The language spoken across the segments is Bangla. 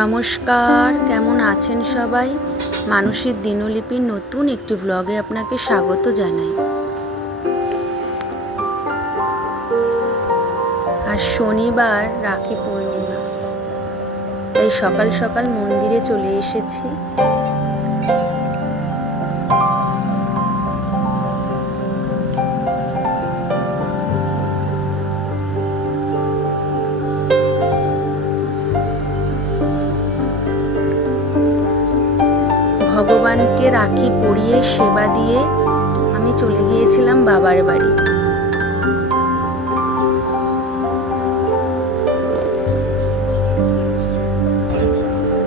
নমস্কার, কেমন আছেন সবাই? মানুষের দিনলিপির নতুন একটি ব্লগে আপনাকে স্বাগত জানাই। আজ শনিবার, রাখি পূর্ণিমা, তাই সকাল সকাল মন্দিরে চলে এসেছি। ভগবানকে রাখি পরিয়ে সেবা দিয়ে আমি চলে গিয়েছিলাম বাবার বাড়ি।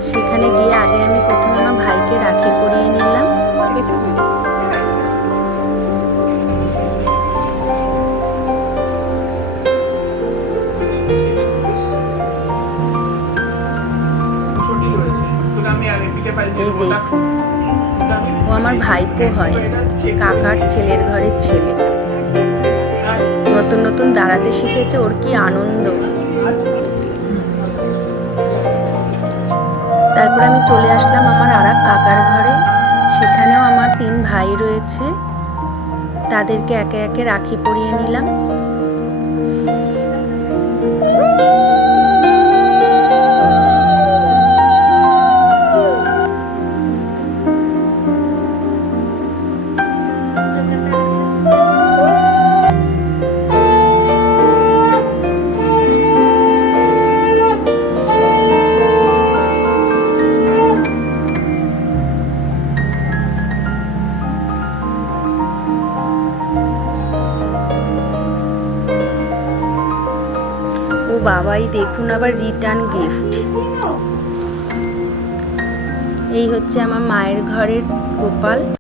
সেখানে গিয়ে আগে আমি প্রথমে আমার ভাইকে রাখি পরিয়ে নিলাম। এই দেখুন, ও আমার ভাইপো হয়, কাকার ছেলের ঘরের ছেলে। নতুন নতুন দাঁড়াতে শিখেছে, ওর কি আনন্দ। তারপর আমি চলে আসলাম আমার আরেক কাকার ঘরে। সেখানেও আমার 3 ভাই রয়েছে, তাদেরকে একে একে রাখি পরিয়ে নিলাম। ও বাবাই দেখুন, আবার রিটার্ন গিফট। এই হচ্ছে আমার মায়ের ঘরের গোপাল।